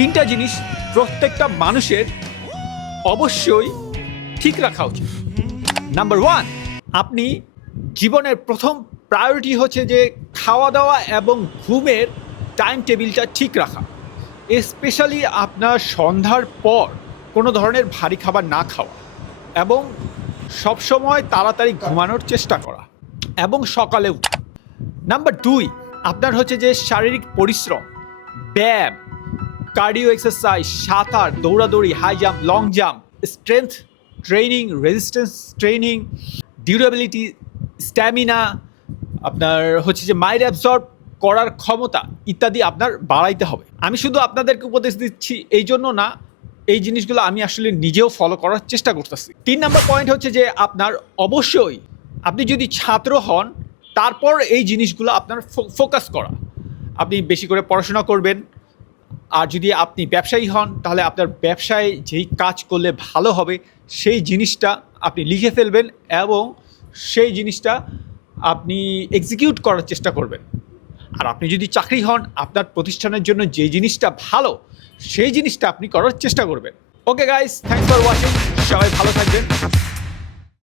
তিনটা জিনিস প্রত্যেকটা মানুষের অবশ্যই ঠিক রাখা উচিত। নাম্বার ওয়ান আপনি জীবনের প্রথম প্রায়োরিটি হচ্ছে যে খাওয়া দাওয়া এবং ঘুমের টাইম টেবিলটা ঠিক রাখা। স্পেশালি আপনার সন্ধ্যার পর কোনো ধরনের ভারী খাবার না খাওয়া এবং সবসময় তাড়াতাড়ি ঘুমানোর চেষ্টা করা এবং সকালে উঠা। নাম্বার দুই, আপনার হচ্ছে যে শারীরিক পরিশ্রম, ব্যায়াম কার্ডিও এক্সারসাইজ সাঁতার, দৌড়াদৌড়ি high jump long jump strength training resistance training durability stamina আপনার হচ্ছে যে মাইন্ড অ্যাবজর্ব করার ক্ষমতা ইত্যাদি আপনার বাড়াইতে হবে। আমি শুধু আপনাদেরকে উপদেশ দিচ্ছি এই জন্য না, এই জিনিসগুলো আমি আসলে নিজেও ফলো করার চেষ্টা করতেছি। তিন নম্বর পয়েন্ট হচ্ছে যে আপনার অবশ্যই আপনি যদি ছাত্র হন, তারপর এই জিনিসগুলো আপনার ফোকাস করা। আপনি বেশি করে পড়াশোনা করবেন আর যদি আপনি ব্যবসায়ী হন, তাহলে আপনার ব্যবসায় যেই কাজ করলে ভালো হবে, সেই জিনিসটা আপনি লিখে ফেলবেন এবং সেই জিনিসটা আপনি এক্সিকিউট করার চেষ্টা করবেন। আর আপনি যদি চাকরি হন, আপনার প্রতিষ্ঠানের জন্য যে জিনিসটা ভালো, সেই জিনিসটা আপনি করার চেষ্টা করবেন। Okay guys thanks for watching সবাই ভালো থাকবেন।